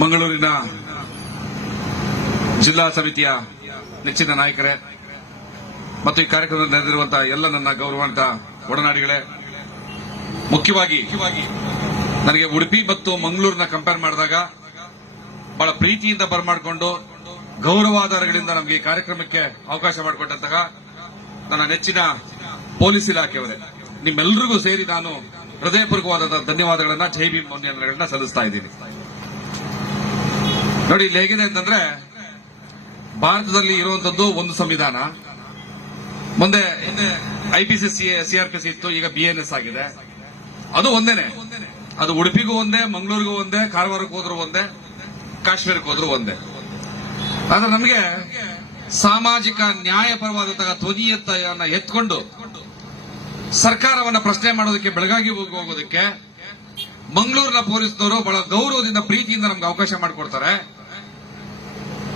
ಮಂಗಳೂರಿನ ಜಿಲ್ಲಾ ಸಮಿತಿಯ ನೆಚ್ಚಿನ ನಾಯಕರೇ, ಮತ್ತು ಈ ಕಾರ್ಯಕ್ರಮದಲ್ಲಿ ನೆರೆದಿರುವಂತಹ ಎಲ್ಲ ನನ್ನ ಗೌರವಾನ್ವಿತ ಒಡನಾಡಿಗಳೇ, ಮುಖ್ಯವಾಗಿ ನನಗೆ ಉಡುಪಿ ಮತ್ತು ಮಂಗಳೂರಿನ ಕಂಪೇರ್ ಮಾಡಿದಾಗ ಬಹಳ ಪ್ರೀತಿಯಿಂದ ಬರಮಾಡಿಕೊಂಡು ಗೌರವಾಧಾರಗಳಿಂದ ನಮಗೆ ಈ ಕಾರ್ಯಕ್ರಮಕ್ಕೆ ಅವಕಾಶ ಮಾಡಿಕೊಟ್ಟಂತಹ ನನ್ನ ನೆಚ್ಚಿನ ಪೊಲೀಸ್ ಇಲಾಖೆಯವರೇ. ನಿಮ್ಮೆಲ್ಲರಿಗೂ ಸೇರಿ ನಾನು ಹೃದಯಪೂರ್ವಕವಾದಂತಹ ಧನ್ಯವಾದಗಳನ್ನು, ಜೈ ಭೀಮ್ ವಂದನೆಗಳನ್ನ ಸಲ್ಲಿಸ್ತಾ ಇದ್ದೀನಿ. ನೋಡಿ ಇಲ್ಲಿ ಹೇಗಿದೆ ಅಂತಂದ್ರೆ ಭಾರತದಲ್ಲಿ ಇರುವಂತದ್ದು ಒಂದು ಸಂವಿಧಾನ. ಮುಂದೆ ಐಪಿಸಿ ಸಿಆರ್ಪಿಸಿ ಇತ್ತು, ಈಗ ಬಿಎನ್ಎಸ್ ಆಗಿದೆ. ಅದು ಒಂದೇನೆ. ಅದು ಉಡುಪಿಗೂ ಒಂದೇ, ಮಂಗಳೂರಿಗೂ ಒಂದೇ, ಕಾರವಾರಕ್ಕೆ ಹೋದ್ರು ಒಂದೇ, ಕಾಶ್ಮೀರಕ್ಕೆ ಹೋದ್ರು ಒಂದೇ. ಆದ್ರೆ ನಮಗೆ ಸಾಮಾಜಿಕ ನ್ಯಾಯಪರವಾದಂತಹ ಧ್ವನಿಯನ್ನ ಎತ್ಕೊಂಡು ಸರ್ಕಾರವನ್ನ ಪ್ರಶ್ನೆ ಮಾಡೋದಕ್ಕೆ ಬೆಳಗಾಗಿ ಹೋಗ್- ಹೋಗೋದಕ್ಕೆ ಮಂಗಳೂರಿನ ಪೊಲೀಸ್ನವರು ಬಹಳ ಗೌರವದಿಂದ ಪ್ರೀತಿಯಿಂದ ನಮ್ಗೆ ಅವಕಾಶ ಮಾಡಿಕೊಡ್ತಾರೆ.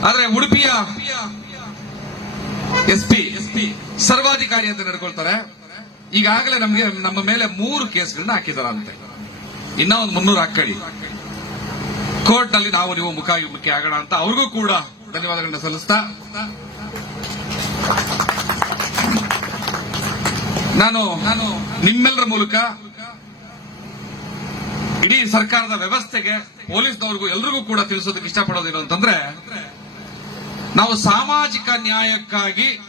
ಆದ್ರೆ ಉಡುಪಿಯ ಎಸ್ ಪಿ, ಸರ್ವಾಧಿಕಾರಿ ಅಂತ ನಡ್ಕೊಳ್ತಾರೆ. ಈಗಾಗಲೇ ನಮಗೆ ನಮ್ಮ ಮೇಲೆ ಮೂರು ಕೇಸ್ಗಳನ್ನ ಹಾಕಿದಾರಂತೆ. ಇನ್ನ ಒಂದು ಮುನ್ನೂರು ಹಾಕಿ ಕೋರ್ಟ್ನಲ್ಲಿ ನಾವು ನೀವು ಮುಖಾಗಿ ಮುಖ್ಯ ಆಗೋಣ ಅಂತ ಅವ್ರಿಗೂ ಕೂಡ ಧನ್ಯವಾದಗಳನ್ನ ಸಲ್ಲಿಸ್ತಾ. ನಾನು ನಾನು ನಿಮ್ಮೆಲ್ಲರ ಮೂಲಕ ಇಡೀ ಸರ್ಕಾರದ ವ್ಯವಸ್ಥೆಗೆ ಪೊಲೀಸ್ನವ್ರಿಗೂ ಎಲ್ರಿಗೂ ಕೂಡ ತಿಳಿಸೋದಕ್ಕೆ ಇಷ್ಟಪಡೋದೇನು ಅಂತಂದ್ರೆ ನಾವು ಸಾಮಾಜಿಕ ನ್ಯಾಯಕ್ಕಾಗಿ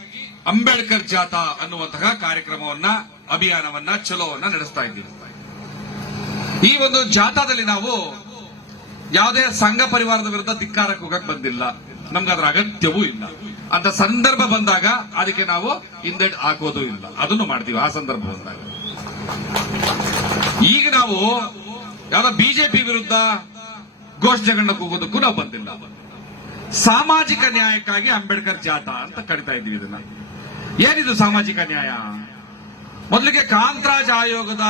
ಅಂಬೇಡ್ಕರ್ ಜಾಥಾ ಅನ್ನುವಂತಹ ಕಾರ್ಯಕ್ರಮವನ್ನ, ಅಭಿಯಾನವನ್ನ, ಚಲೋವನ್ನ ನಡೆಸ್ತಾ ಇದ್ದೀವಿ. ಈ ಒಂದು ಜಾಥಾದಲ್ಲಿ ನಾವು ಯಾವುದೇ ಸಂಘ ಪರಿವಾರದ ವಿರುದ್ಧ ಧಿಕ್ಕಾರಕ್ಕೆ ಹೋಗಕ್ ಬಂದಿಲ್ಲ. ನಮ್ಗೆ ಅದರ ಅಗತ್ಯವೂ ಇಲ್ಲ. ಅಂತ ಸಂದರ್ಭ ಬಂದಾಗ ಅದಕ್ಕೆ ನಾವು ಹಿಂದೆಡ್ ಹಾಕೋದು ಇಲ್ಲ. ಅದನ್ನು ಮಾಡ್ತೀವಿ ಆ ಸಂದರ್ಭ ಬಂದಾಗ. ಈಗ ನಾವು ಯಾವ ಬಿಜೆಪಿ ವಿರುದ್ಧ ಘೋಷಣೆಗಳನ್ನ ಕೂಗೋದಕ್ಕೂ ನಾವು ಬಂದಿಲ್ಲ. ಸಾಮಾಜಿಕ ನ್ಯಾಯಕ್ಕಾಗಿ ಅಂಬೇಡ್ಕರ್ ಜಾಥಾ ಅಂತ ಕರಿತಾ ಇದ್ದೀವಿ ಇದನ್ನ. ಏನಿದು ಸಾಮಾಜಿಕ ನ್ಯಾಯ? ಮೊದಲಿಗೆ ಕಾಂತರಾಜ್ ಆಯೋಗದ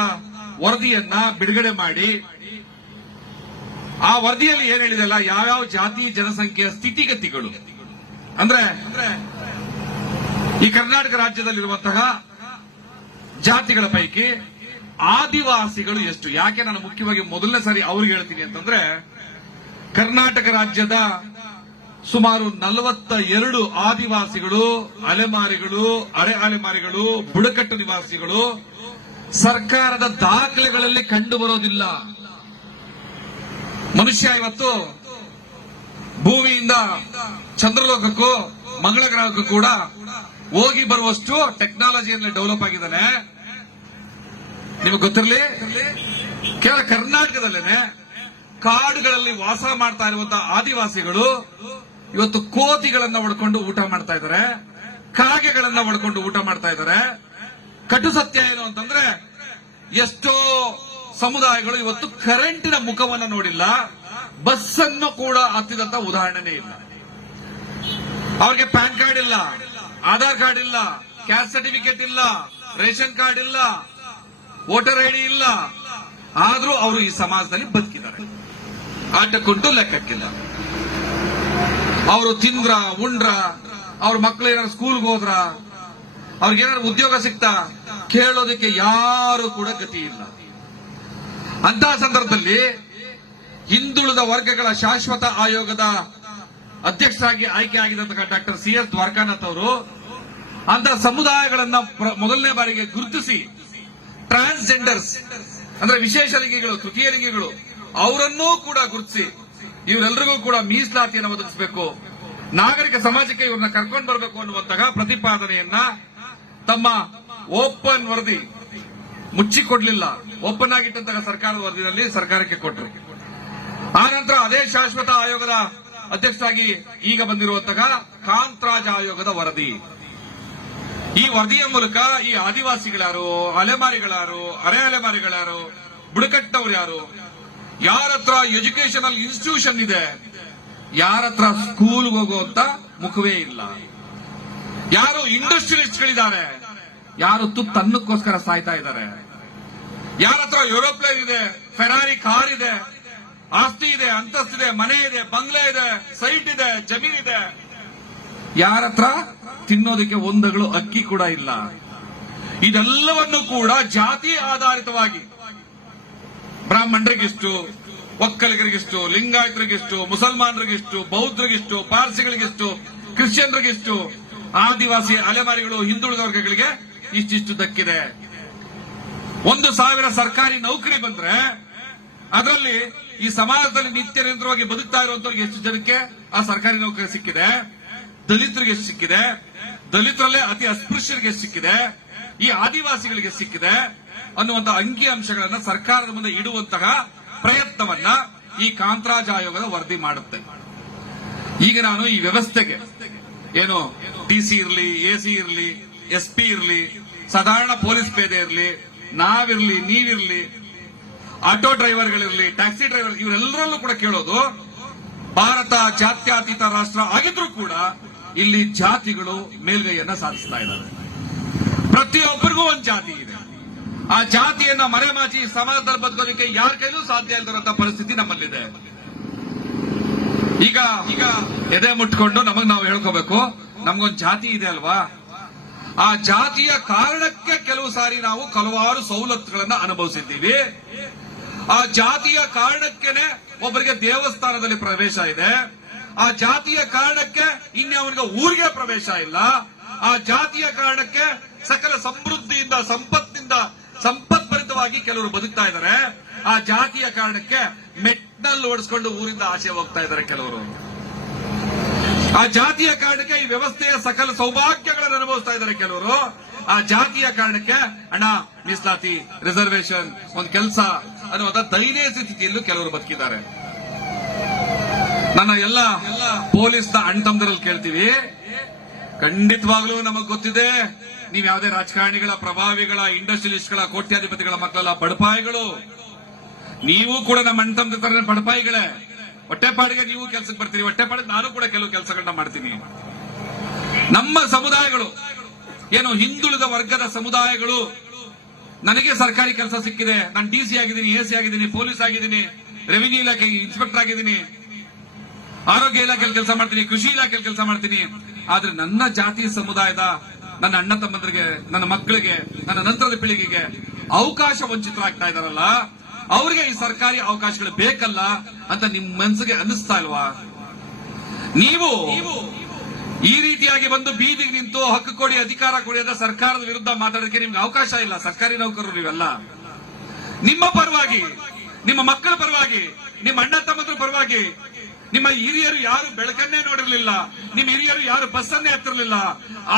ವರದಿಯನ್ನ ಬಿಡುಗಡೆ ಮಾಡಿ, ಆ ವರದಿಯಲ್ಲಿ ಏನ್ ಹೇಳಿದೆಲ್ಲ? ಯಾವ್ಯಾವ ಜಾತಿ ಜನಸಂಖ್ಯೆಯ ಸ್ಥಿತಿಗತಿಗಳು? ಅಂದ್ರೆ, ಈ ಕರ್ನಾಟಕ ರಾಜ್ಯದಲ್ಲಿರುವಂತಹ ಜಾತಿಗಳ ಪೈಕಿ ಆದಿವಾಸಿಗಳು ಎಷ್ಟು? ಯಾಕೆ ನಾನು ಮುಖ್ಯವಾಗಿ ಮೊದಲನೇ ಸಾರಿ ಅವ್ರಿಗೆ ಹೇಳ್ತೀನಿ ಅಂತಂದ್ರೆ, ಕರ್ನಾಟಕ ರಾಜ್ಯದ ಸುಮಾರು ನಲವತ್ತ ಎರಡು ಆದಿವಾಸಿಗಳು, ಅಲೆಮಾರಿಗಳು ಅರೆ ಅಲೆಮಾರಿಗಳು ಬುಡಕಟ್ಟು ನಿವಾಸಿಗಳು ಸರ್ಕಾರದ ದಾಖಲೆಗಳಲ್ಲಿ ಕಂಡು ಬರೋದಿಲ್ಲ ಮನುಷ್ಯ ಇವತ್ತು ಭೂಮಿಯಿಂದ ಚಂದ್ರಲೋಕಕ್ಕೂ ಮಂಗಳ ಗ್ರಹಕ್ಕೂ ಕೂಡ ಹೋಗಿ ಬರುವಷ್ಟು ಟೆಕ್ನಾಲಜಿಯಲ್ಲಿ ಡೆವಲಪ್ ಆಗಿದ್ದಾನೆ. ನಿಮಗೆ ಗೊತ್ತಿರಲಿ? ಕೇವಲ ಕರ್ನಾಟಕದಲ್ಲೇನೆ ಕಾಡುಗಳಲ್ಲಿ ವಾಸ ಮಾಡ್ತಾ ಇರುವಂತಹ ಆದಿವಾಸಿಗಳು ಇವತ್ತು ಕೋತಿಗಳನ್ನ ಹೊಡ್ಕೊಂಡು ಊಟ ಮಾಡ್ತಾ ಇದ್ದಾರೆ. ಕಾಗೆಗಳನ್ನ ಹೊಡ್ಕೊಂಡು ಊಟ ಮಾಡ್ತಾ ಇದ್ದಾರೆ. ಕಟು ಸತ್ಯ ಏನು ಅಂತಂದ್ರೆ, ಎಷ್ಟೋ ಸಮುದಾಯಗಳು ಇವತ್ತು ಕರೆಂಟಿನ ಮುಖವನ್ನ ನೋಡಿಲ್ಲ. ಬಸ್ ಅನ್ನು ಕೂಡ ಹತ್ತಿದಂತ ಉದಾಹರಣೆ ಇಲ್ಲ. ಅವ್ರಿಗೆ ಪ್ಯಾನ್ ಕಾರ್ಡ್ ಇಲ್ಲ, ಆಧಾರ್ ಕಾರ್ಡ್ ಇಲ್ಲ, ಕ್ಯಾಸ್ಟ್ ಸರ್ಟಿಫಿಕೇಟ್ ಇಲ್ಲ, ರೇಷನ್ ಕಾರ್ಡ್ ಇಲ್ಲ, ವೋಟರ್ ಐಡಿ ಇಲ್ಲ. ಆದ್ರೂ ಅವರು ಈ ಸಮಾಜದಲ್ಲಿ ಬದುಕಿದ್ದಾರೆ. ಆಟಕ್ಕುಂಟು ಲೆಕ್ಕಕ್ಕಿಲ್ಲ. ಅವರು ತಿಂದ್ರ, ಉಂಡ್ರ, ಅವ್ರ ಮಕ್ಳು ಏನಾದ್ರು ಸ್ಕೂಲ್ಗೆ ಹೋದ್ರ, ಅವ್ರಿಗೆ ಏನಾದ್ರು ಉದ್ಯೋಗ ಸಿಕ್ತಾ, ಕೇಳೋದಕ್ಕೆ ಯಾರು ಕೂಡ ಗತಿ ಇಲ್ಲ. ಅಂತಹ ಸಂದರ್ಭದಲ್ಲಿ ಹಿಂದುಳಿದ ವರ್ಗಗಳ ಶಾಶ್ವತ ಆಯೋಗದ ಅಧ್ಯಕ್ಷರಾಗಿ ಆಯ್ಕೆ ಆಗಿದಂತಹ ಡಾಕ್ಟರ್ ಸಿ ಎಸ್ ದ್ವಾರಕಾನಾಥ್ ಅವರು ಅಂತ ಸಮುದಾಯಗಳನ್ನ ಮೊದಲನೇ ಬಾರಿಗೆ ಗುರುತಿಸಿ ಟ್ರಾನ್ಸ್ಜೆಂಡರ್ಸ್, ಅಂದ್ರೆ ವಿಶೇಷ ಲಿಂಗಿಗಳು, ತೃತೀಯ ಲಿಂಗಿಗಳು, ಅವರನ್ನೂ ಕೂಡ ಗುರುತಿಸಿ ಇವರೆಲ್ಲರಿಗೂ ಕೂಡ ಮೀಸಲಾತಿಯನ್ನು ಒದಗಿಸಬೇಕು. ನಾಗರಿಕ ಸಮಾಜಕ್ಕೆ ಇವ್ರನ್ನ ಕರ್ಕೊಂಡು ಬರಬೇಕು ಅನ್ನುವಂತಹ ಪ್ರತಿಪಾದನೆಯನ್ನ ತಮ್ಮ ಓಪನ್ ವರದಿ ಮುಚ್ಚಿಕೊಡ್ಲಿಲ್ಲ. ಓಪನ್ ಆಗಿಟ್ಟಂತಹ ಸರ್ಕಾರದ ವರದಿನಲ್ಲಿ ಸರ್ಕಾರಕ್ಕೆ ಕೊಟ್ಟರು ಆ ನಂತರ ಅದೇ ಶಾಶ್ವತ ಆಯೋಗದ ಅಧ್ಯಕ್ಷರಾಗಿ ಈಗ ಬಂದಿರುವಂತಹ ಕಾಂತರಾಜ್ ಆಯೋಗದ ವರದಿ. ಈ ವರದಿಯ ಮೂಲಕ ಈ ಆದಿವಾಸಿಗಳಾರು, ಅಲೆಮಾರಿಗಳಾರು, ಅರೆ ಅಲೆಮಾರಿಗಳಾರು, ಬುಡಕಟ್ಟವ್ರು ಯಾರು? ಯಾರ ಹತ್ರ ಎಜುಕೇಶನಲ್ ಇನ್ಸ್ಟಿಟ್ಯೂಷನ್ ಇದೆ, ಯಾರ ಹತ್ರ ಸ್ಕೂಲ್ ಹೋಗುವಂತ ಮುಖವೇ ಇಲ್ಲ. ಯಾರು ಇಂಡಸ್ಟ್ರಿಯಲಿಸ್ಟ್ಗಳಿದ್ದಾರೆ, ಯಾರು ತುತ್ತನ್ನಕ್ಕೋಸ್ಕರ ಸಾಯ್ತಾ ಇದ್ದಾರೆ. ಯಾರ ಹತ್ರ ಏರೋಪ್ಲೇನ್ ಇದೆ, ಫೆರಾರಿ ಕಾರ್ ಇದೆ, ಆಸ್ತಿ ಇದೆ, ಅಂತಸ್ತಿದೆ, ಮನೆ ಇದೆ, ಬಂಗ್ಲೆ ಇದೆ, ಸೈಟ್ ಇದೆ, ಜಮೀನ್ ಇದೆ. ಯಾರ ಹತ್ರ ತಿನ್ನೋದಕ್ಕೆ ಒಂದಗಳು ಅಕ್ಕಿ ಕೂಡ ಇಲ್ಲ. ಇದೆಲ್ಲವನ್ನು ಕೂಡ ಜಾತಿ ಆಧಾರಿತವಾಗಿ ಬ್ರಾಹ್ಮಣರಿಗಿಷ್ಟು, ಒಕ್ಕಲಿಗರಿಗಿಷ್ಟು, ಲಿಂಗಾಯತರಿಗಿಷ್ಟು, ಮುಸಲ್ಮಾನರಿಗಿಷ್ಟು, ಬೌದ್ಧರಿಗಿಷ್ಟು, ಪಾರ್ಸಿಗಳಿಗಿಷ್ಟು, ಕ್ರಿಶ್ಚಿಯನ್ರಿಗಿಷ್ಟು, ಆದಿವಾಸಿ ಅಲೆಮಾರಿಗಳು, ಹಿಂದುಳಿದ ವರ್ಗಗಳಿಗೆ ಇಷ್ಟಿಷ್ಟು ದಕ್ಕಿದೆ. ಒಂದು ಸಾವಿರ ಸರ್ಕಾರಿ ನೌಕರಿ ಬಂದ್ರೆ, ಅದರಲ್ಲಿ ಈ ಸಮಾಜದಲ್ಲಿ ನಿತ್ಯ ನಿರಂತರವಾಗಿ ಬದುಕ್ತಾ ಇರುವಂತವ್ರಿಗೆ ಎಷ್ಟು ಜನಕ್ಕೆ ಆ ಸರ್ಕಾರಿ ನೌಕರಿ ಸಿಕ್ಕಿದೆ? ದಲಿತರಿಗೆ ಎಷ್ಟು ಸಿಕ್ಕಿದೆ? ದಲಿತರಲ್ಲೇ ಅತಿ ಅಸ್ಪೃಶ್ಯರಿಗೆ ಸಿಕ್ಕಿದೆ? ಈ ಆದಿವಾಸಿಗಳಿಗೆ ಸಿಕ್ಕಿದೆ? ಅನ್ನುವಂತ ಅಂಕಿ ಅಂಶಗಳನ್ನ ಸರ್ಕಾರದ ಮುಂದೆ ಇಡುವಂತಹ ಪ್ರಯತ್ನವನ್ನ ಈ ಕಾಂತರಾಜ್ ಆಯೋಗದ ವರದಿ ಮಾಡುತ್ತೆ. ಈಗ ನಾನು ಈ ವ್ಯವಸ್ಥೆಗೆ ಏನು ಟಿ ಸಿ ಇರಲಿ, ಎ ಸಿ ಇರ್ಲಿ, ಎಸ್ ಪಿ ಇರಲಿ, ಸಾಧಾರಣ ಪೊಲೀಸ್ ಪೇದೆ ಇರಲಿ, ನಾವಿರ್ಲಿ, ನೀವಿರ್ಲಿ, ಆಟೋ ಡ್ರೈವರ್ಗಳಿರ್ಲಿ, ಟ್ಯಾಕ್ಸಿ ಡ್ರೈವರ್ ಇವರೆಲ್ಲರಲ್ಲೂ ಕೂಡ ಕೇಳೋದು, ಭಾರತ ಜಾತ್ಯಾತೀತ ರಾಷ್ಟ್ರ ಆಗಿದ್ರೂ ಕೂಡ ಇಲ್ಲಿ ಜಾತಿಗಳು ಮೇಲ್ಗೈಯನ್ನ ಸಾಧಿಸ್ತಾ ಇದ್ದಾರೆ ಪ್ರತಿಯೊಬ್ಬರಿಗೂ ಒಂದು ಜಾತಿ ಇದೆ. ಆ ಜಾತಿಯನ್ನ ಮರೆಮಾಚಿ ಸಮಾಜದಲ್ಲಿ ಬದುಕೋದಕ್ಕೆ ಯಾರ ಕೈಲೂ ಸಾಧ್ಯ ಇಲ್ಲದಂತ ಪರಿಸ್ಥಿತಿ ನಮ್ಮಲ್ಲಿದೆ. ಈಗ ಈಗ ಎದೆ ಮುಟ್ಕೊಂಡು ನಮಗ್ ನಾವು ಹೇಳ್ಕೋಬೇಕು, ನಮ್ಗೊಂದು ಜಾತಿ ಇದೆ ಅಲ್ವಾ? ಆ ಜಾತಿಯ ಕಾರಣಕ್ಕೆ ಕೆಲವು ಸಾರಿ ನಾವು ಹಲವಾರು ಸವಲತ್ತುಗಳನ್ನ ಅನುಭವಿಸಿದ್ದೀವಿ. ಆ ಜಾತಿಯ ಕಾರಣಕ್ಕೇನೆ ಒಬ್ಬರಿಗೆ ದೇವಸ್ಥಾನದಲ್ಲಿ ಪ್ರವೇಶ ಇದೆ. ಆ ಜಾತಿಯ ಕಾರಣಕ್ಕೆ ಇನ್ಯಾವನಿಗೆ ಊರಿಗೆ ಪ್ರವೇಶ ಇಲ್ಲ. ಆ ಜಾತಿಯ ಕಾರಣಕ್ಕೆ ಸಕಲ ಸಮೃದ್ಧಿಯಿಂದ ಸಂಪತ್ತಿನಿಂದ ಸಂಪತ್ಭರಿತವಾಗಿ ಕೆಲವರು ಬದುಕ್ತಾ ಇದ್ದಾರೆ. ಆ ಜಾತಿಯ ಕಾರಣಕ್ಕೆ ಮೆಟ್ನಲ್ಲಿ ಓಡಿಸ್ಕೊಂಡು ಊರಿಂದ ಆಚೆ ಹೋಗ್ತಾ ಇದ್ದಾರೆ ಕೆಲವರು. ಆ ಜಾತಿಯ ಕಾರಣಕ್ಕೆ ಈ ವ್ಯವಸ್ಥೆಯ ಸಕಲ ಸೌಭಾಗ್ಯಗಳನ್ನು ಅನುಭವಿಸ್ತಾ ಇದ್ದಾರೆ ಕೆಲವರು. ಆ ಜಾತಿಯ ಕಾರಣಕ್ಕೆ, ಅಣ್ಣ, ಮೀಸಲಾತಿ ರಿಸರ್ವೇಶನ್ ಒಂದು ಕೆಲಸ ಅನ್ನುವಂತ ದೈನ್ಯ ಸ್ಥಿತಿಯಲ್ಲೂ ಕೆಲವರು ಬದುಕಿದ್ದಾರೆ. ನನ್ನ ಎಲ್ಲ ಪೊಲೀಸ್ನ ಅಣ್ತಂದರಲ್ಲಿ ಕೇಳ್ತೀವಿ. ಖಂಡಿತವಾಗ್ಲೂ ನಮಗ್ ಗೊತ್ತಿದೆ, ನೀವ್ ಯಾವುದೇ ರಾಜಕಾರಣಿಗಳ, ಪ್ರಭಾವಿಗಳ, ಇಂಡಸ್ಟ್ರಿಯಲಿಸ್ಟ್ಗಳ, ಕೋಟ್ಯಾಧಿಪತಿಗಳ ಮಕ್ಕಳ ಬಡಪಾಯಿಗಳು. ನೀವು ಕೂಡ ನಮ್ಮ ಅಣ್ಣ ಬಡಪಾಯಿಗಳೇ. ಹೊಟ್ಟೆಪಾಡಿಗೆ ನೀವು ಕೆಲಸಕ್ಕೆ ಬರ್ತೀರಿ, ಹೊಟ್ಟೆಪಾಡಿಗೆ ನಾನು ಕೂಡ ಕೆಲವು ಕೆಲಸಗಳನ್ನ ಮಾಡ್ತೀನಿ. ನಮ್ಮ ಸಮುದಾಯಗಳು, ಏನು ಹಿಂದುಳಿದ ವರ್ಗದ ಸಮುದಾಯಗಳು, ನನಗೆ ಸರ್ಕಾರಿ ಕೆಲಸ ಸಿಕ್ಕಿದೆ, ನಾನು ಡಿ ಸಿ ಆಗಿದ್ದೀನಿ, ಎ ಸಿ ಆಗಿದ್ದೀನಿ, ಪೊಲೀಸ್ ಆಗಿದ್ದೀನಿ, ರೆವಿನ್ಯೂ ಇಲಾಖೆ ಇನ್ಸ್ಪೆಕ್ಟರ್ ಆಗಿದ್ದೀನಿ, ಆರೋಗ್ಯ ಇಲಾಖೆಯಲ್ಲಿ ಕೆಲಸ ಮಾಡ್ತೀನಿ, ಕೃಷಿ ಇಲಾಖೆಯಲ್ಲಿ ಕೆಲಸ ಮಾಡ್ತೀನಿ. ಆದ್ರೆ ನನ್ನ ಜಾತಿ ಸಮುದಾಯದ ನನ್ನ ಅಣ್ಣ ತಮ್ಮಂದರಿಗೆ, ನನ್ನ ಮಕ್ಕಳಿಗೆ, ನನ್ನ ನಂತರದ ಪೀಳಿಗೆಗೆ ಅವಕಾಶ ವಂಚಿತರಾಗ್ತಾ ಇದಾರಲ್ಲ ಅವ್ರಿಗೆ ಈ ಸರ್ಕಾರಿ ಅವಕಾಶಗಳು ಬೇಕಲ್ಲ ಅಂತ ನಿಮ್ ಮನ್ಸಿಗೆ ಅನ್ನಿಸ್ತಾ ಇಲ್ವಾ? ನೀವು ಈ ರೀತಿಯಾಗಿ ಬಂದು ಬೀದಿಗೆ ನಿಂತು ಹಕ್ಕು ಕೊಡಿ, ಅಧಿಕಾರ ಕೊಡಿ ಅಂತ ಸರ್ಕಾರದ ವಿರುದ್ಧ ಮಾತಾಡೋದಕ್ಕೆ ನಿಮ್ಗೆ ಅವಕಾಶ ಇಲ್ಲ. ಸರ್ಕಾರಿ ನೌಕರರು ನೀವೆಲ್ಲ. ನಿಮ್ಮ ಪರವಾಗಿ, ನಿಮ್ಮ ಮಕ್ಕಳ ಪರವಾಗಿ, ನಿಮ್ಮ ಅಣ್ಣ ತಮ್ಮದ್ರ ಪರವಾಗಿ ನಿಮ್ಮ ಹಿರಿಯರು ಯಾರು ಬೆಳಕನ್ನೇ ನೋಡಿರಲಿಲ್ಲ, ನಿಮ್ಮ ಹಿರಿಯರು ಯಾರು ಬಸ್ಸನ್ನೇ ಹತ್ತಿರಲಿಲ್ಲ,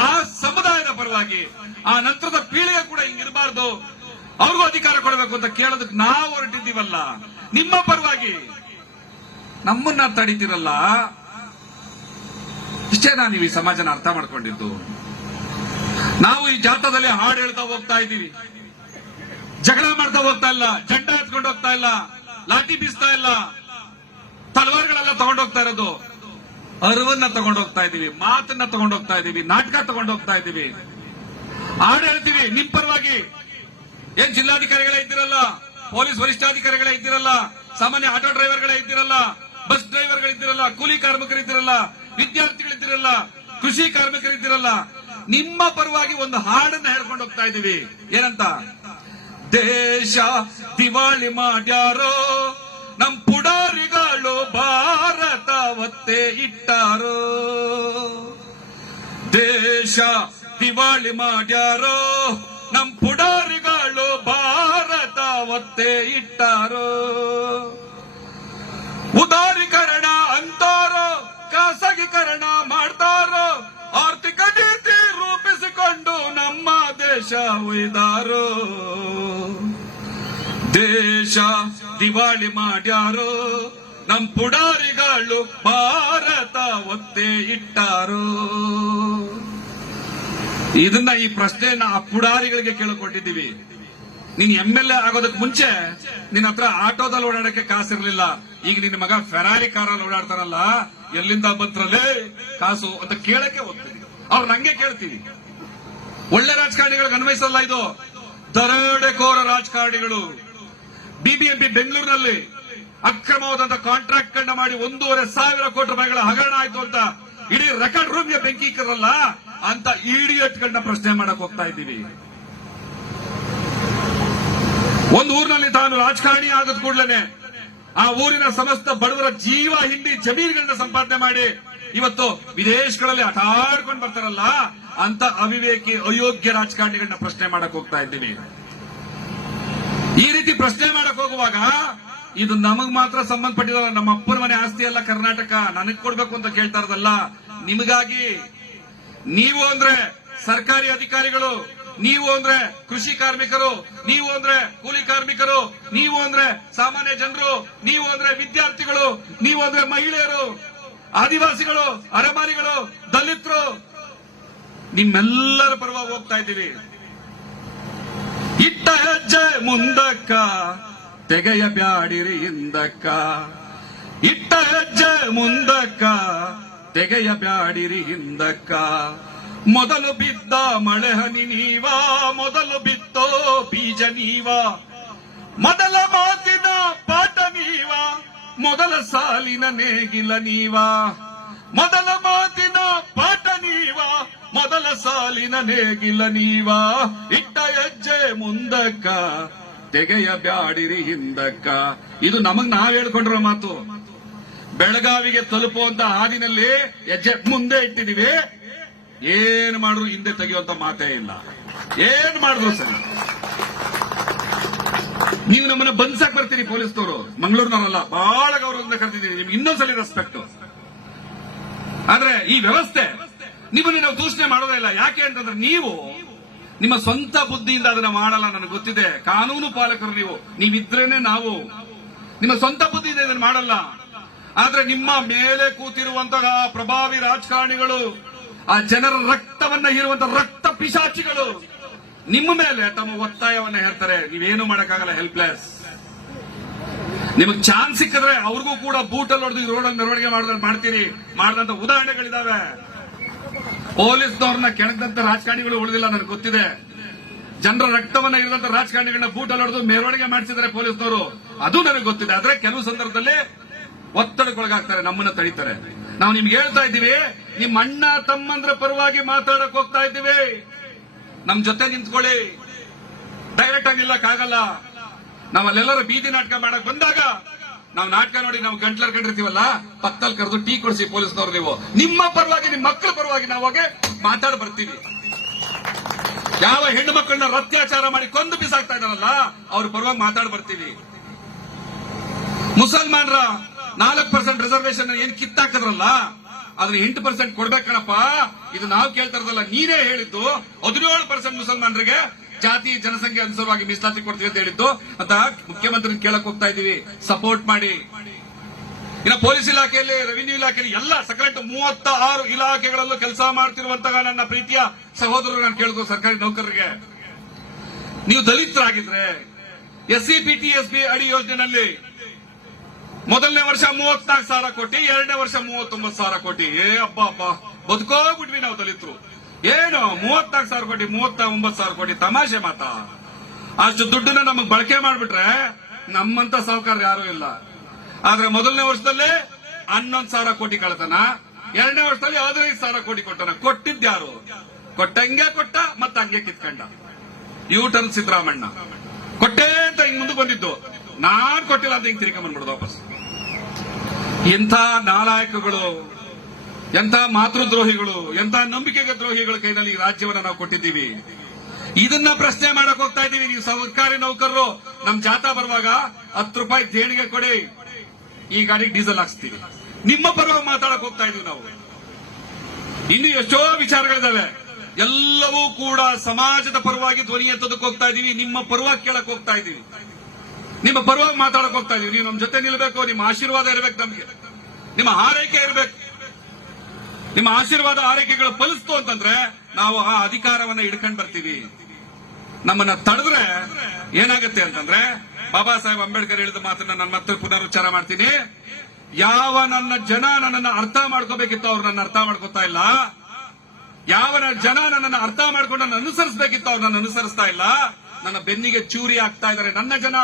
ಆ ಸಮುದಾಯದ ಪರವಾಗಿ, ಆ ನಂತರದ ಪೀಳಿಗೆ ಕೂಡ ಹಿಂಗಿರಬಾರ್ದು ಅವ್ರಿಗೂ ಅಧಿಕಾರ ಕೊಡಬೇಕು ಅಂತ ಕೇಳೋದಕ್ಕೆ ನಾವು ಹೊರಟಿದ್ದೀವಲ್ಲ. ನಿಮ್ಮ ಪರವಾಗಿ ನಮ್ಮನ್ನ ತಡಿತಿರಲ್ಲ? ಇಷ್ಟೇನಾ ನೀವು ಈ ಸಮಾಜನ ಅರ್ಥ ಮಾಡ್ಕೊಂಡಿದ್ದು. ನಾವು ಈ ಜಾಥಾದಲ್ಲಿ ಹಾಡು ಹೇಳ್ತಾ ಹೋಗ್ತಾ ಇದ್ದೀವಿ. ಜಗಳ ಮಾಡ್ತಾ ಹೋಗ್ತಾ ಇಲ್ಲ, ಜಂಡ ಎತ್ಕೊಂಡು ಹೋಗ್ತಾ ಇಲ್ಲ, ಲಾಠಿ ಬೀಸ್ತಾ ಇಲ್ಲ. ಹೋಗ್ತಾ ಇರೋದು ಅರಿವನ್ನ ತಗೊಂಡೋಗ್ತಾ ಇದೀವಿ, ಮಾತನ್ನ ತಗೊಂಡೋಗ್ತಾ ಇದೀವಿ, ನಾಟಕ ತಗೊಂಡೋಗ್ತಾ ಇದೀವಿ. ಹಾಡು ಹೇಳ್ತೀವಿ, ನಿಮ್ ಪರವಾಗಿ. ಏನ್ ಜಿಲ್ಲಾಧಿಕಾರಿಗಳೇ ಇದ್ದಿರಲ್ಲ? ಪೊಲೀಸ್ ವರಿಷ್ಠಾಧಿಕಾರಿಗಳೇ ಇದ್ದಿರಲ್ಲ? ಸಾಮಾನ್ಯ ಆಟೋ ಡ್ರೈವರ್ಗಳೇ ಇದ್ದಿರಲ್ಲ? ಬಸ್ ಡ್ರೈವರ್ಗಳಿದ್ದಿರಲ್ಲ ಕೂಲಿ ಕಾರ್ಮಿಕರು ಇದ್ದಿರಲ್ಲ? ವಿದ್ಯಾರ್ಥಿಗಳಿದ್ದಿರಲ್ಲ ಕೃಷಿ ಕಾರ್ಮಿಕರು ಇದ್ದಿರಲ್ಲ? ನಿಮ್ಮ ಪರವಾಗಿ ಒಂದು ಹಾಡನ್ನ ಹೇಳ್ಕೊಂಡು ಹೋಗ್ತಾ ಇದೀವಿ. ಏನಂತ? ದೇಶ ದಿವಾಳಿ ಮಾಡ್ಯಾರೋ, ನಮ್ ಪುಡಾರಿಗಳು ಭಾರತ ಒತ್ತೆ ಇಟ್ಟಾರೋ? ದೇಶ ದಿವಾಳಿ ಮಾಡ್ಯಾರೋ? ನಮ್ ಪುಡಾರಿಗಳು ಭಾರತ ಒತ್ತೆ ಇಟ್ಟಾರೋ? ಉದಾರೀಕರಣ ಅಂತಾರೋ? ಖಾಸಗೀಕರಣ ಮಾಡ್ತಾರೋ? ಆರ್ಥಿಕ ನೀತಿ ರೂಪಿಸಿಕೊಂಡು ನಮ್ಮ ದೇಶ ಒಯ್ದಾರೋ? ದೇಶ ದಿವಾಳಿ ಮಾಡ್ಯಾರೋ? ನಮ್ ಪುಡಾರಿಗಳು ಭಾರತ ಒತ್ತೆ ಇಟ್ಟಾರು. ಇದನ್ನ ಈ ಪ್ರಶ್ನೆಯನ್ನ ಆ ಪುಡಾರಿಗಳಿಗೆ ಕೇಳಿಕೊಟ್ಟಿದ್ದೀವಿ. ನೀನ್ ಎಂ ಎಲ್ ಎ ಆಗೋದಕ್ ಮುಂಚೆ ನಿನ್ನ ಹತ್ರ ಆಟೋದಲ್ಲಿ ಓಡಾಡಕ್ಕೆ ಕಾಸಿರ್ಲಿಲ್ಲ. ಈಗ ನಿನ್ನ ಮಗ ಫೆರಾರಿ ಕಾರಲ್ಲಿ ಓಡಾಡ್ತಾರಲ್ಲ, ಎಲ್ಲಿಂದ ಬಂತ್ರಲ್ಲೇ ಕಾಸು ಅಂತ ಕೇಳಕ್ಕೆ ಹೋಗ್ತೀವಿ ಅವ್ರು ನಂಗೆ ಕೇಳ್ತೀವಿ ಒಳ್ಳೆ ರಾಜಕಾರಣಿಗಳಿಗೆ ಅನ್ವಯಿಸಲ್ಲ ಇದು. ದರೋಡೆಕೋರ ರಾಜಕಾರಣಿಗಳು. ಬಿಬಿಎಂಪಿ ಬೆಂಗಳೂರಿನಲ್ಲಿ ಅಕ್ರಮವಾದಂತ ಕಾಂಟ್ರಾಕ್ಟ್ ಕಂಡ ಮಾಡಿ ಒಂದೂವರೆ ಸಾವಿರ ಕೋಟಿ ರೂಪಾಯಿಗಳ ಹಗರಣ ಆಯ್ತು ಅಂತ ಇಡೀ ರೆಕಾರ್ಡ್ ರೂಮ್ಗೆ ಬೆಂಕಿ ಇಕ್ಕರಲ್ಲ ಅಂತ ಇಡಿಯಟ್ಗಳನ್ನ ಪ್ರಶ್ನೆ ಮಾಡಕ್ ಹೋಗ್ತಾ ಇದ್ದೀವಿ. ಒಂದು ಊರಿನಲ್ಲಿ ತಾನು ರಾಜಕಾರಣಿ ಆಗದ ಕೂಡಲೇ ಆ ಊರಿನ ಸಮಸ್ತ ಬಡವರ ಜೀವ ಹಿಂಡಿ ಜಮೀನುಗಳನ್ನ ಸಂಪಾದನೆ ಮಾಡಿ ಇವತ್ತು ವಿದೇಶಗಳಲ್ಲಿ ಆಟಾಡ್ಕೊಂಡು ಬರ್ತಾರಲ್ಲ ಅಂತ ಅವಿವೇಕಿ ಅಯೋಗ್ಯ ರಾಜಕಾರಣಿಗಳನ್ನ ಪ್ರಶ್ನೆ ಮಾಡಕ್ ಹೋಗ್ತಾ ಇದ್ದೀವಿ ಈ ರೀತಿ ಪ್ರಶ್ನೆ ಮಾಡಕ್ ಹೋಗುವಾಗ ಇದು ನಮಗ್ ಮಾತ್ರ ಸಂಬಂಧಪಟ್ಟಿದಲ್ಲ, ನಮ್ಮ ಅಪ್ಪನ ಮನೆ ಆಸ್ತಿ ಅಲ್ಲ ಕರ್ನಾಟಕ, ನನಗ್ ಕೊಡ್ಬೇಕು ಅಂತ ಕೇಳ್ತಾ ಇರೋದಲ್ಲ. ನಿಮಗಾಗಿ ನೀವು ಅಂದ್ರೆ ಸರ್ಕಾರಿ ಅಧಿಕಾರಿಗಳು, ನೀವು ಅಂದ್ರೆ ಕೃಷಿ ಕಾರ್ಮಿಕರು, ನೀವು ಅಂದ್ರೆ ಕೂಲಿ ಕಾರ್ಮಿಕರು, ನೀವು ಅಂದ್ರೆ ಸಾಮಾನ್ಯ ಜನರು, ನೀವು ಅಂದ್ರೆ ವಿದ್ಯಾರ್ಥಿಗಳು, ನೀವು ಅಂದ್ರೆ ಮಹಿಳೆಯರು, ಆದಿವಾಸಿಗಳು, ಅರಮಾರಿಗಳು, ದಲಿತರು, ನಿಮ್ಮೆಲ್ಲರ ಪರವಾಗಿ ಹೋಗ್ತಾ ಇದ್ದೀವಿ. ಇಟ್ಟ ಹೆಜ್ಜೆ ಮುಂದಕ್ಕ. ತೆಗೆಯ ಬ್ಯಾಡಿರಿ ಹಿಂದಕ್ಕ ಇಟ್ಟ ಹೆಜ್ಜೆ ಮುಂದಕ್ಕ, ತೆಗೆಯ ಬ್ಯಾಡಿರಿ ಹಿಂದಕ್ಕ ಮೊದಲು ಬಿದ್ದ ಮಳೆ ಹನಿ ನೀವ, ಮೊದಲು ಬಿತ್ತೋ ಬೀಜ ನೀವ. ಮೊದಲ ಮಾತಿನ ಪಾಠ ನೀವ, ಮೊದಲ ಸಾಲಿನ ನೇಗಿಲ ನೀವ. ಮೊದಲ ಮಾತಿನ ಪಾಠ ನೀವ, ಮೊದಲ ಸಾಲಿನ ನೇಗಿಲ ನೀವ. ಇಟ್ಟ ಹೆಜ್ಜೆ ಮುಂದಕ್ಕ ತೆಗೆಯ ಬ್ಯಾಡಿರಿ ಹಿಂದಕ್ಕ. ಇದು ನಮಗ್ ನಾವ್ ಹೇಳ್ಕೊಂಡಿರೋ ಮಾತು. ಬೆಳಗಾವಿಗೆ ತಲುಪುವಂತ ಹಾದಿನಲ್ಲಿ ಹೆಜ್ಜೆ ಮುಂದೆ ಇಟ್ಟಿದೀವಿ. ಏನ್ ಮಾಡಿದ್ರು ಹಿಂದೆ ತೆಗೆಯುವಂತ ಮಾತೇ ಇಲ್ಲ. ಏನ್ ಮಾಡಿದ್ರು ಸರ್? ನೀವು ನಮ್ಮನ್ನ ಬಂದ್ಸಾಕ್ ಬರ್ತೀರಿ ಪೊಲೀಸ್ನವರು. ಮಂಗಳೂರಿನವರಲ್ಲ. ಬಹಳ ಗೌರವದಿಂದ ಕರ್ತಿದ್ದೀನಿ ನಿಮ್ಗೆ ಇನ್ನೊಂದ್ಸಲಿ ರೆಸ್ಪೆಕ್ಟ್ ಆದ್ರೆ ಈ ವ್ಯವಸ್ಥೆ ನಿಮ್ಮನ್ನ ನಾವು ದೂಷಣೆ ಮಾಡೋದೇ ಇಲ್ಲ. ಯಾಕೆ ಅಂತಂದ್ರೆ ನೀವು ನಿಮ್ಮ ಸ್ವಂತ ಬುದ್ಧಿಯಿಂದ ಅದನ್ನ ಮಾಡಲ್ಲ, ನನಗೆ ಗೊತ್ತಿದೆ. ಕಾನೂನು ಪಾಲಕರು ನೀವು. ನೀವಿದ್ರೇನೆ ನಾವು. ನಿಮ್ಮ ಸ್ವಂತ ಬುದ್ಧಿಯಿಂದ ಇದನ್ನು ಮಾಡಲ್ಲ. ಆದ್ರೆ ನಿಮ್ಮ ಮೇಲೆ ಕೂತಿರುವಂತಹ ಪ್ರಭಾವಿ ರಾಜಕಾರಣಿಗಳು, ಆ ಜನರ ರಕ್ತವನ್ನ ಹೀರುವಂತ ರಕ್ತ ಪಿಶಾಚಿಗಳು, ನಿಮ್ಮ ಮೇಲೆ ತಮ್ಮ ಒತ್ತಾಯವನ್ನ ಹೇಳ್ತಾರೆ ನೀವೇನು ಮಾಡಕ್ಕಾಗಲ್ಲ ಹೆಲ್ಪ್ಲೆಸ್ ನಿಮಗೆ ಚಾನ್ಸ್ ಸಿಕ್ಕಿದ್ರೆ ಅವ್ರಿಗೂ ಕೂಡ ಬೂಟಲ್ಲಿ ಹೊಡೆದು ರೋಡಲ್ಲಿ ಮೆರವಣಿಗೆ ಮಾಡಿದ್ರೆ ಮಾಡ್ತೀರಿ ಮಾಡಿದಂತ ಉದಾಹರಣೆಗಳಿದಾವೆ. ಪೊಲೀಸ್ನವ್ರನ್ನ ಕೆಣಕದಂತ ರಾಜಕಾರಣಿಗಳು ಉಳಿದಿಲ್ಲ ನನಗೆ ಗೊತ್ತಿದೆ. ಜನರ ರಕ್ತವನ್ನ ಇರಿದಂತ ರಾಜಕಾರಣಿಗಳನ್ನ ಬೂಟಲ್ಲಿ ಹೊಡೆದು ಮೆರವಣಿಗೆ ಮಾಡಿಸಿದ್ದಾರೆ ಪೊಲೀಸ್ನವರು. ಅದು ನನಗೆ ಗೊತ್ತಿದೆ. ಆದ್ರೆ ಕೆಲವು ಸಂದರ್ಭದಲ್ಲಿ ಒತ್ತಡಕ್ಕೊಳಗಾಗ್ತಾರೆ, ನಮ್ಮನ್ನ ತಡೀತಾರೆ. ನಾವು ನಿಮ್ಗೆ ಹೇಳ್ತಾ ಇದ್ದೀವಿ, ನಿಮ್ಮ ಅಣ್ಣ ತಮ್ಮಂದ್ರ ಪರವಾಗಿ ಮಾತಾಡಕ್ ಹೋಗ್ತಾ ಇದ್ದೀವಿ. ನಮ್ ಜೊತೆ ನಿಂತ್ಕೊಳ್ಳಿ. ಡೈರೆಕ್ಟ್ ಆಗಿ ನಿಲ್ಲಕ್ಕಾಗಲ್ಲ ಬೀದಿ ನಾಟಕ ಮಾಡಕ್ ಬಂದಾಗ ನಾವು ನಾಟಕ ನೋಡಿ ನಾವು ಗಂಟ್ಲರ್ ಕಂಡಿರ್ತೀವಲ್ಲ, ಪಕ್ಕದಲ್ಲಿ ಕರೆದು ಟೀ ಕೊಡಿಸಿ ಪೊಲೀಸ್ನವ್ರು ನೀವು. ನಿಮ್ಮ ಪರವಾಗಿ, ನಿಮ್ಮ ಮಕ್ಕಳ ಪರವಾಗಿ ನಾವು ಹೋಗಿ ಮಾತಾಡ ಬರ್ತೀವಿ. ಯಾವ ಹೆಣ್ಣು ಮಕ್ಕಳನ್ನ ಅತ್ಯಾಚಾರ ಮಾಡಿ ಕೊಂದು ಬಿಸಾಕ್ತಾ ಇದಾರಲ್ಲ ಅವ್ರ ಪರವಾಗಿ ಮಾತಾಡ್ ಬರ್ತೀವಿ. ಮುಸಲ್ಮಾನರ ನಾಲ್ಕು ಪರ್ಸೆಂಟ್ ರಿಸರ್ವೇಶನ್ ಏನ್ ಕಿತ್ತಾಕದ್ರಲ್ಲ ಅದನ್ನ ಎಂಟು ಪರ್ಸೆಂಟ್ ಕೊಡ್ಬೇಕಣಪ್ಪ. ಇದು ನಾವು ಕೇಳ್ತಾ ಇರೋದಲ್ಲ ನೀನೇ ಹೇಳಿದ್ದು. ಹದಿನೇಳು ಪರ್ಸೆಂಟ್ ಮುಸಲ್ಮಾನರಿಗೆ ಜಾತಿ ಜನಸಂಖ್ಯೆ ಅನುಸಾರವಾಗಿ ಮೀಸಲಾತಿ ಕೊಡ್ತೀವಿ ಅಂತ ಹೇಳಿದ್ದು ಅಂತ ಮುಖ್ಯಮಂತ್ರಿ ಕೇಳಕ್ ಹೋಗ್ತಾ ಇದೀವಿ ಸಪೋರ್ಟ್ ಮಾಡಿ. ಇನ್ನು ಪೊಲೀಸ್ ಇಲಾಖೆಯಲ್ಲಿ ರೆವಿನ್ಯೂ ಇಲಾಖೆಯಲ್ಲಿ ಎಲ್ಲ ಸಕರೆಟ್ ಮೂವತ್ತ ಆರು ಇಲಾಖೆಗಳಲ್ಲೂ ಕೆಲಸ ಮಾಡ್ತಿರುವಂತಹ ನನ್ನ ಪ್ರೀತಿಯ ಸಹೋದರರು ನಾನು ಕೇಳಿದ್ರು ಸರ್ಕಾರಿ ನೌಕರರಿಗೆ. ನೀವು ದಲಿತರಾಗಿದ್ರೆ ಎಸ್ ಸಿ ಪಿ ಟಿ ಅಡಿ ಯೋಜನೆಯಲ್ಲಿ ಮೊದಲನೇ ವರ್ಷ ಮೂವತ್ನಾಲ್ಕು ಸಾವಿರ ಕೋಟಿ, ಎರಡನೇ ವರ್ಷ ಮೂವತ್ತೊಂಬತ್ತು ಸಾವಿರ ಕೋಟಿ. ಏ, ಅಬ್ಬಾ ಅಬ್ಬಾ. ಬದುಕೋಗ್ಬಿಟ್ವಿ ನಾವು ದಲಿತರು. ಏನು? ಮೂವತ್ನಾಲ್ಕು ಸಾವಿರ ಕೋಟಿ ಮೂವತ್ತ ಒಂಬತ್ತು ಸಾವಿರ ಕೋಟಿ ತಮಾಷೆ ಮಾತ? ಅಷ್ಟು ದುಡ್ಡನ್ನ ನಮಗ್ ಬಳಕೆ ಮಾಡ್ಬಿಟ್ರೆ ನಮ್ಮಂತ ಸಾಹುಕಾರ ಯಾರು ಇಲ್ಲ. ಆದ್ರೆ ಮೊದಲನೇ ವರ್ಷದಲ್ಲಿ ಹನ್ನೊಂದು ಸಾವಿರ ಕೋಟಿ ಕಳ್ತನ, ಎರಡನೇ ವರ್ಷದಲ್ಲಿ ಹದಿನೈದು ಸಾವಿರ ಕೋಟಿ ಕೊಟ್ಟನ. ಕೊಟ್ಟಿದ್ಯಾರು ಕೊಟ್ಟಂಗೆ ಕೊಟ್ಟ ಮತ್ತ ಹಂಗೆ ಕಿತ್ಕೊಂಡ. ಯೂ ಟರ್ನ್ ಸಿದ್ದರಾಮಣ್ಣ. ಕೊಟ್ಟೇ ಅಂತ ಹಿಂಗ್ ಮುಂದೆ ಬಂದಿದ್ದು. ನಾನ್ ಕೊಟ್ಟಿಲ್ಲ ಅಂತ ಹಿಂಗ್ ತಿರ್ಕೊಂಡ್ ಬಂದ್ಬಿಡೋದು ವಾಪಸ್. ಇಂಥ ನಾಲಾಯಕಗಳು ಎಂಥ ಮಾತೃದ್ರೋಹಿಗಳು, ಎಂಥ ನಂಬಿಕೆಗೆ ದ್ರೋಹಿಗಳ ಕೈನಲ್ಲಿ ಈ ರಾಜ್ಯವನ್ನ ನಾವು ಕೊಟ್ಟಿದ್ದೀವಿ. ಇದನ್ನ ಪ್ರಶ್ನೆ ಮಾಡಕ್ ಹೋಗ್ತಾ ಇದ್ದೀವಿ. ನೀವು ಸರ್ಕಾರಿ ನೌಕರರು, ನಮ್ ಜಾಥಾ ಬರುವಾಗ ಹತ್ತು ರೂಪಾಯಿ ದೇಣಿಗೆ ಕೊಡಿ. ಈ ಗಾಡಿಗೆ ಡೀಸೆಲ್ ಹಾಕ್ಸ್ತೀವಿ. ನಿಮ್ಮ ಪರವಾಗಿ ಮಾತಾಡಕ್ ಹೋಗ್ತಾ ಇದೀವಿ ನಾವು. ಇನ್ನು ಎಷ್ಟೋ ವಿಚಾರಗಳಿದಾವೆ ಎಲ್ಲವೂ ಕೂಡ ಸಮಾಜದ ಪರವಾಗಿ ಧ್ವನಿ ಎತ್ತದಕ್ಕೆ ಹೋಗ್ತಾ ಇದೀವಿ. ನಿಮ್ಮ ಪರವಾಗಿ ಕೇಳಕ್ ಹೋಗ್ತಾ ಇದೀವಿ. ನಿಮ್ಮ ಪರವಾಗಿ ಮಾತಾಡಕ್ ಹೋಗ್ತಾ ಇದೀವಿ. ನೀವು ನಮ್ಮ ಜೊತೆ ನಿಲ್ಬೇಕು, ನಿಮ್ಮ ಆಶೀರ್ವಾದ ಇರಬೇಕು ನಮ್ಗೆ. ನಿಮ್ಮ ಆರೈಕೆ ಇರಬೇಕು. ನಿಮ್ಮ ಆಶೀರ್ವಾದ ಆರೈಕೆಗಳು ಫಲಿಸ್ತು ಅಂತಂದ್ರೆ ನಾವು ಆ ಅಧಿಕಾರವನ್ನ ಹಿಡ್ಕೊಂಡು ಬರ್ತೀವಿ. ನಮ್ಮನ್ನ ತಡೆದ್ರೆ ಏನಾಗುತ್ತೆ ಅಂತಂದ್ರೆ ಬಾಬಾ ಸಾಹೇಬ್ ಅಂಬೇಡ್ಕರ್ ಹೇಳಿದ ಮಾತನ್ನ ನಾನು ಮತ್ತೆ ಪುನರುಚ್ಚಾರ ಮಾಡ್ತೀನಿ. ಯಾವ ನನ್ನ ಜನ ನನ್ನನ್ನ ಅರ್ಥ ಮಾಡ್ಕೋಬೇಕಿತ್ತು ಅವ್ರು ನನ್ನ ಅರ್ಥ ಮಾಡ್ಕೋತಾ ಇಲ್ಲ. ಯಾವ ಜನ ನನ್ನನ್ನು ಅರ್ಥ ಮಾಡ್ಕೊಂಡು ನನ್ನ ಅನುಸರಿಸಬೇಕಿತ್ತು ಅವ್ರು ನನ್ನ ಅನುಸರಿಸ್ತಾ ಇಲ್ಲ. ನನ್ನ ಬೆನ್ನಿಗೆ ಚೂರಿ ಆಗ್ತಾ ಇದ್ದಾರೆ ನನ್ನ ಜನ.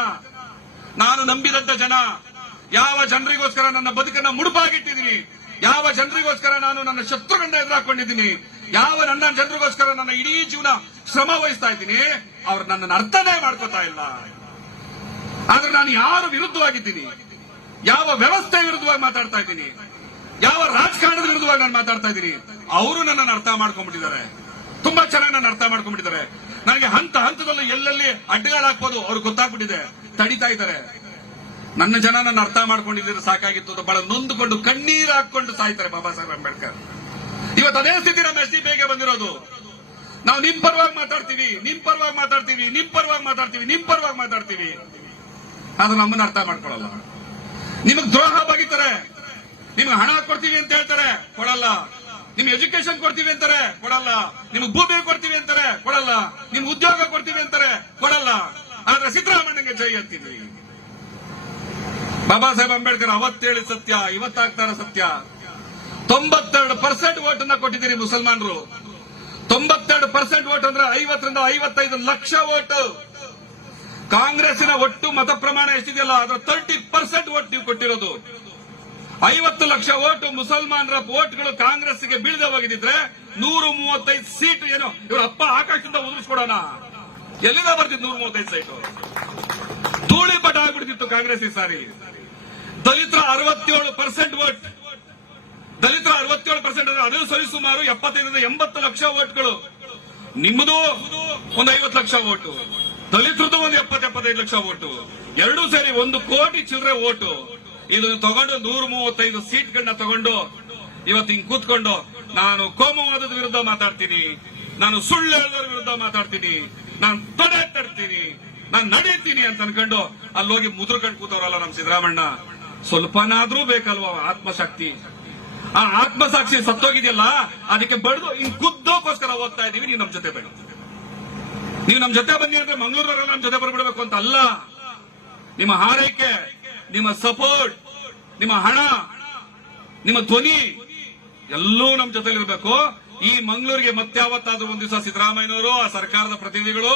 ನಾನು ನಂಬಿದಂತ ಜನ. ಯಾವ ಜನರಿಗೋಸ್ಕರ ನನ್ನ ಬದುಕನ್ನ ಮುಡುಪಾಗಿಟ್ಟಿದ್ದೀನಿ. ಯಾವ ಜನರಿಗೋಸ್ಕರ ನಾನು ನನ್ನ ಶತ್ರುಗಂಡ ಎದುರಾಕೊಂಡಿದ್ದೀನಿ? ಯಾವ ನನ್ನ ಜನರಿಗೋಸ್ಕರ ನನ್ನ ಇಡೀ ಜೀವನ ಶ್ರಮ ವಹಿಸ್ತಾ ಇದ್ದೀನಿ? ಅವ್ರು ನನ್ನನ್ನು ಅರ್ಥನೇ ಮಾಡ್ಕೋತಾ ಇಲ್ಲ. ಆದ್ರೆ ನಾನು ಯಾರು ವಿರುದ್ಧವಾಗಿದ್ದೀನಿ? ಯಾವ ವ್ಯವಸ್ಥೆ ವಿರುದ್ಧವಾಗಿ ಮಾತಾಡ್ತಾ ಇದ್ದೀನಿ? ಯಾವ ರಾಜಕಾರಣದ ವಿರುದ್ಧವಾಗಿ ನಾನು ಮಾತಾಡ್ತಾ ಇದ್ದೀನಿ? ಅವರು ನನ್ನನ್ನು ಅರ್ಥ ಮಾಡ್ಕೊಂಡ್ಬಿಟ್ಟಿದ್ದಾರೆ. ತುಂಬಾ ಚೆನ್ನಾಗಿ ನನ್ನ ಅರ್ಥ ಮಾಡ್ಕೊಂಡ್ಬಿಟ್ಟಿದ್ದಾರೆ. ನನಗೆ ಹಂತ ಹಂತದಲ್ಲಿ ಎಲ್ಲೆಲ್ಲಿ ಅಡ್ಡಗಾಲ ಹಾಕ್ಬೋದು ಅವ್ರಿಗೆ ಗೊತ್ತಾಗ್ಬಿಟ್ಟಿದೆ. ತಡಿತಾ ಇದ್ದಾರೆ. ನನ್ನ ಜನ ನನ್ನ ಅರ್ಥ ಮಾಡ್ಕೊಂಡಿದ್ರೆ ಸಾಕಾಗಿತ್ತು ಅಂತ ಬಹಳ ನೊಂದುಕೊಂಡು ಕಣ್ಣೀರು ಹಾಕೊಂಡು ಸಾಯ್ತಾರೆ ಬಾಬಾ ಸಾಹೇಬ್ ಅಂಬೇಡ್ಕರ್. ಇವತ್ತು ಅದೇ ಸ್ಥಿತಿ ನಮ್ಮ ಎಸ್ ಡಿ ಬೇಗ ಬಂದಿರೋದು. ನಾವು ನಿಮ್ ಪರವಾಗಿ ಮಾತಾಡ್ತೀವಿ, ನಿಮ್ ಪರವಾಗಿ ಮಾತಾಡ್ತೀವಿ, ನಿಮ್ ಪರವಾಗಿ ಮಾತಾಡ್ತೀವಿ, ನಿಮ್ ಪರವಾಗಿ ಮಾತಾಡ್ತೀವಿ. ಅದು ನಮ್ಮನ್ನ ಅರ್ಥ ಮಾಡ್ಕೊಳ್ಳಲ್ಲ ನಿಮಗ್ ದ್ರೋಹ ಬಗಿತಾರೆ. ನಿಮ್ಗೆ ಹಣ ಕೊಡ್ತೀವಿ ಅಂತ ಹೇಳ್ತಾರೆ, ಕೊಡಲ್ಲ. ನಿಮ್ ಎಜುಕೇಶನ್ ಕೊಡ್ತೀವಿ ಅಂತಾರೆ, ಕೊಡಲ್ಲ. ನಿಮ್ಗೆ ಭೂಮಿ ಕೊಡ್ತೀವಿ ಅಂತಾರೆ, ಕೊಡಲ್ಲ. ನಿಮ್ ಉದ್ಯೋಗ ಕೊಡ್ತೀವಿ ಅಂತಾರೆ, ಕೊಡಲ್ಲ. ಆದ್ರೆ ಸಿದ್ದರಾಮಯ್ಯಗೆ ಜೈ ಅಂತೀವಿ. ಬಾಬಾ ಸಾಹೇಬ್ ಅಂಬೇಡ್ಕರ್ ಅವತ್ತೇಳಿ ಸತ್ಯ ಇವತ್ತಾಗ್ತಾರ ಸತ್ಯ. ತೊಂಬತ್ತೆರಡು ಪರ್ಸೆಂಟ್ ವೋಟ್ ಅನ್ನ ಕೊಟ್ಟಿದ್ದೀರಿ ಮುಸಲ್ಮಾನರು. ತೊಂಬತ್ತೆರಡು ಪರ್ಸೆಂಟ್ ವೋಟ್ ಅಂದ್ರೆ ಐವತ್ತರಿಂದ ಐವತ್ತೈದು ಲಕ್ಷ ವೋಟ್. ಕಾಂಗ್ರೆಸ್ನ ಒಟ್ಟು ಮತ ಪ್ರಮಾಣ ಎಷ್ಟಿದೆಯಲ್ಲ, ಅದರ ತರ್ಟಿ ಪರ್ಸೆಂಟ್ ವೋಟ್ ನೀವು ಕೊಟ್ಟಿರೋದು. ಐವತ್ತು ಲಕ್ಷ ವೋಟ್ ಮುಸಲ್ಮಾನರ ವೋಟ್ಗಳು ಕಾಂಗ್ರೆಸ್ಗೆ ಬೀಳದೆ ಹೋಗಿದ್ರೆ ನೂರು ಮೂವತ್ತೈದು ಸೀಟ್ ಏನು? ಇವ್ರ ಅಪ್ಪ ಆಕಾಶದಿಂದ ಉದುರಿಸ್ಕೊಡೋಣ. ಎಲ್ಲಿಂದ ಬರ್ತಿತ್ತು ನೂರ ಮೂವತ್ತೈದು ಸೀಟು? ಧೂಳಿ ಪಟ ಆಗ್ಬಿಡ್ತಿತ್ತು ಕಾಂಗ್ರೆಸ್ ಈ ಸಾರಿ. ದಲಿತರ ಅರವತ್ತೇಳು ಪರ್ಸೆಂಟ್ ವೋಟ್ ದಲಿತರ ಅರವತ್ತೇಳು ಪರ್ಸೆಂಟ್ ಅಂದ್ರೆ ಸರಿ ಸುಮಾರು ಎಪ್ಪತ್ತೈದರಿಂದ ಎಂಬತ್ತು ಲಕ್ಷ ವೋಟ್ಗಳು. ನಿಮ್ಮದು ಒಂದು ಐವತ್ತು ಲಕ್ಷ ಓಟು ದಲಿತರದ್ದು ಒಂದು ಎಪ್ಪತ್ತು, ಎಪ್ಪತ್ತೈದು ಲಕ್ಷ ಓಟು ಎರಡೂ ಸೇರಿ ಒಂದು ಕೋಟಿ ಚಿಲ್ಲರೆ ಓಟು ಇದನ್ನು ತಗೊಂಡು ನೂರ ಮೂವತ್ತೈದು ಸೀಟ್ಗಳನ್ನ ತಗೊಂಡು ಇವತ್ತು ಹಿಂಗ್ ಕೂತ್ಕೊಂಡು ನಾನು ಕೋಮವಾದದ ವಿರುದ್ಧ ಮಾತಾಡ್ತೀನಿ. ನಾನು ಸುಳ್ಳು ಹೇಳೋದ್ರ ವಿರುದ್ಧ ಮಾತಾಡ್ತೀನಿ. ನಾನು ತಡೆ ತಡ್ತೀನಿ. ನಾನು ನಡೀತೀನಿ ಅಂತ ಅನ್ಕೊಂಡು ಅಲ್ಲಿ ಹೋಗಿ ಮುದ್ರಕಂಡು ಕೂತವ್ರಲ್ಲ ನಮ್ ಸಿದ್ದರಾಮಣ್ಣ. ಸ್ವಲ್ಪನಾದ್ರೂ ಬೇಕಲ್ವಾ ಆತ್ಮಶಕ್ತಿ? ಆ ಆತ್ಮಸಾಕ್ಷಿ ಸತ್ತೋಗಿದೆಯಲ್ಲ, ಅದಕ್ಕೆ ಬಡ್ದು ಇನ್ ಕುದ್ದೋಕೋಸ್ಕರ ಹೋಗ್ತಾ ಇದೀವಿ ನೀವು ನಮ್ ಜೊತೆ ಬೇಡ ನೀವು ನಮ್ ಜೊತೆ ಬಂದಿ ಅಂದ್ರೆ ಮಂಗಳೂರವರೆಲ್ಲ ನಮ್ ಜೊತೆ ಬರ್ಬಿಡ್ಬೇಕು ಅಂತ ಅಲ್ಲ. ನಿಮ್ಮ ಹಾರೈಕೆ, ನಿಮ್ಮ ಸಪೋರ್ಟ್, ನಿಮ್ಮ ಹಣ, ನಿಮ್ಮ ಧ್ವನಿ, ಎಲ್ಲೂ ನಮ್ ಜೊತೆಲಿರ್ಬೇಕು ಈ ಮಂಗಳೂರಿಗೆ ಮತ್ತೆ ಯಾವತ್ತಾದ್ರೂ ಒಂದ್ ದಿವಸ ಸಿದ್ದರಾಮಯ್ಯನವರು, ಆ ಸರ್ಕಾರದ ಪ್ರತಿನಿಧಿಗಳು,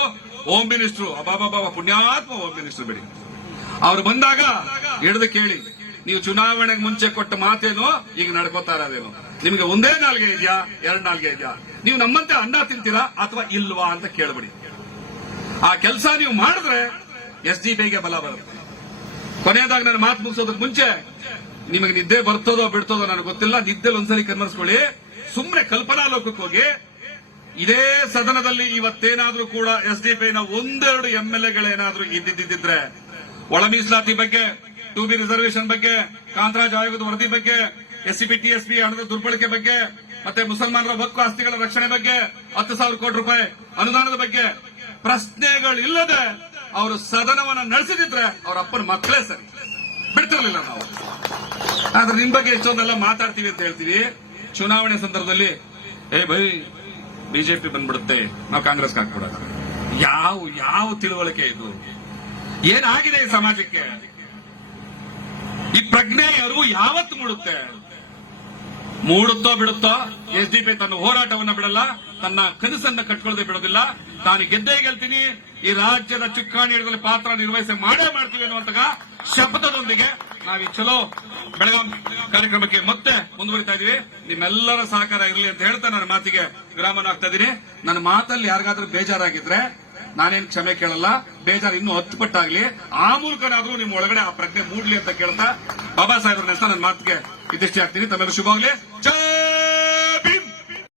ಹೋಮ್ ಮಿನಿಸ್ಟ್ರು ಅಬಾಬಾಬಾ ಪುಣ್ಯಾತ್ಮ ಹೋಮ್ ಮಿನಿಸ್ಟರ್ ಬಿಡಿ. ಅವ್ರು ಬಂದಾಗ ಹಿಡಿದು ಕೇಳಿ. ನೀವು ಚುನಾವಣೆಗೆ ಮುಂಚೆ ಕೊಟ್ಟ ಮಾತೇನು? ಈಗ ನಡ್ಕೋತಾ ಇರೋದೇನು? ನಿಮಗೆ ಒಂದೇ ನಾಲ್ಗೆ ಇದೆಯಾ? ಎರಡ್ ನಾಲ್ಗೆ ಇದೆಯಾ? ನೀವು ನಮ್ಮಂತೆ ಅನ್ನ ತಿಂತೀರಾ ಅಥವಾ ಇಲ್ವಾ ಅಂತ ಕೇಳ್ಬಿಡಿ. ಆ ಕೆಲಸ ನೀವು ಮಾಡಿದ್ರೆ ಎಸ್ ಡಿ ಬಿಗೆ ಬಲ ಬರುತ್ತೆ. ಕೊನೆಯದಾಗ ನಾನು ಮಾತು ಮುಗಿಸೋದಕ್ಕೆ ಮುಂಚೆ, ನಿಮಗೆ ನಿದ್ದೆ ಬರ್ತದೋ ಬಿಡ್ತದೋ ನನಗೆ ಗೊತ್ತಿಲ್ಲ. ನಿದ್ದೆ ಒಂದ್ಸಲಿ ಕನ್ಮರ್ಸ್ಕೊಳ್ಳಿ ಸುಮ್ಮನೆ ಕಲ್ಪನಾ ಲೋಕಕ್ಕೆ ಹೋಗಿ. ಇದೇ ಸದನದಲ್ಲಿ ಇವತ್ತೇನಾದ್ರೂ ಕೂಡ ಎಸ್ ಡಿ ಪಿನ ಒಂದೆರಡು ಎಂ ಎಲ್ ಎಗಳೇನಾದ್ರೂ ಇದ್ದಿದ್ದಿದ್ರೆ ಒಳ ಮೀಸಲಾತಿ ಬಗ್ಗೆ ಟು ಬಿ ರಿಸರ್ವೇಶನ್ ಬಗ್ಗೆ, ಕಾಂತರಾಜ್ ಆಯೋಗದ ವರದಿ ಬಗ್ಗೆ ಎಸ್ಸಿಪಿ ಟಿಎಸ್ಪಿ ಹಣದ ದುರ್ಬಳಕೆ ಬಗ್ಗೆ, ಮತ್ತೆ ಮುಸಲ್ಮಾನರ ಹಕ್ಕು ಆಸ್ತಿಗಳ ರಕ್ಷಣೆ ಬಗ್ಗೆ ಹತ್ತು ಸಾವಿರ ಕೋಟಿ ರೂಪಾಯಿ ಅನುದಾನದ ಬಗ್ಗೆ ಪ್ರಶ್ನೆಗಳಿಲ್ಲದೆ ಅವರು ಸದನವನ್ನ ನಡೆಸಿದ್ರೆ ಅವರ ಅಪ್ಪನ ಮಕ್ಕಳೇ ಸರಿ. ಬಿಡ್ತಿರ್ಲಿಲ್ಲ ನಾವು. ಆದ್ರೆ ನಿಮ್ ಬಗ್ಗೆ ಎಷ್ಟೊಂದೆಲ್ಲ ಮಾತಾಡ್ತೀವಿ ಅಂತ ಹೇಳ್ತೀವಿ. ಚುನಾವಣೆ ಸಂದರ್ಭದಲ್ಲಿ, ಏ ಬೈ, ಬಿಜೆಪಿ ಬಂದ್ಬಿಡುತ್ತೆ, ನಾವು ಕಾಂಗ್ರೆಸ್ ಹಾಕ್ಬಿಡೋಣ. ಯಾವ ಯಾವ ತಿಳುವಳಿಕೆ ಇದು? ಏನಾಗಿದೆ ಈ ಸಮಾಜಕ್ಕೆ? ಈ ಪ್ರಜ್ಞೆ ಅರಿವು ಯಾವತ್ತು ಮೂಡುತ್ತೆ? ಮೂಡುತ್ತೋ ಬಿಡುತ್ತೋ, ಎಸ್ ಡಿ ಪಿ ತನ್ನ ಹೋರಾಟವನ್ನ ಬಿಡಲ್ಲ, ತನ್ನ ಕನಸನ್ನ ಕಟ್ಕೊಳ್ಳದೆ ಬಿಡೋದಿಲ್ಲ. ನಾನು ಗೆದ್ದೇ ಗೆಲ್ತೀನಿ, ಈ ರಾಜ್ಯದ ಚುಕ್ಕಾಣಿ ಹಿಡಿದಲ್ಲಿ ಪಾತ್ರ ನಿರ್ವಹಿಸಿ ಮಾಡೇ ಮಾಡ್ತೀವಿ ಅನ್ನುವಂತಹ ಶಪಥದೊಂದಿಗೆ ನಾವು ಈ ಚಲೋ ಬೆಳಗಾಂ ಕಾರ್ಯಕ್ರಮಕ್ಕೆ ಮತ್ತೆ ಮುಂದುವರಿತಾ ಇದೀವಿ. ನಿಮ್ಮೆಲ್ಲರ ಸಹಕಾರ ಇರಲಿ ಅಂತ ಹೇಳ್ತಾ ನನ್ನ ಮಾತಿಗೆ ವಿರಾಮನ ಇದ್ದೀನಿ ನನ್ನ ಮಾತಲ್ಲಿ ಯಾರಿಗಾದ್ರೂ ಬೇಜಾರಾಗಿದ್ರೆ ನಾನೇನ್ ಕ್ಷಮೆ ಕೇಳಲ್ಲ, ಬೇಜಾರು ಇನ್ನೂ ಹತ್ತು ಪಟ್ಟಾಗ್ಲಿ ಆ ಮೂಲಕನಾದ್ರೂ ನಿಮ್ ಒಳಗಡೆ ಆ ಪ್ರಜ್ಞೆ ಮೂಡ್ಲಿ ಅಂತ ಕೇಳ್ತಾ, ಬಾಬಾ ಸಾಹೇಬ್ರ ನನ್ನ ಮಾತಿಗೆ ಇದಿಷ್ಟೇ ಆಗ್ತೀನಿ. ತಮ್ಮೆಲ್ಲ ಶುಭವಾಗ್ಲಿ. ಜೈ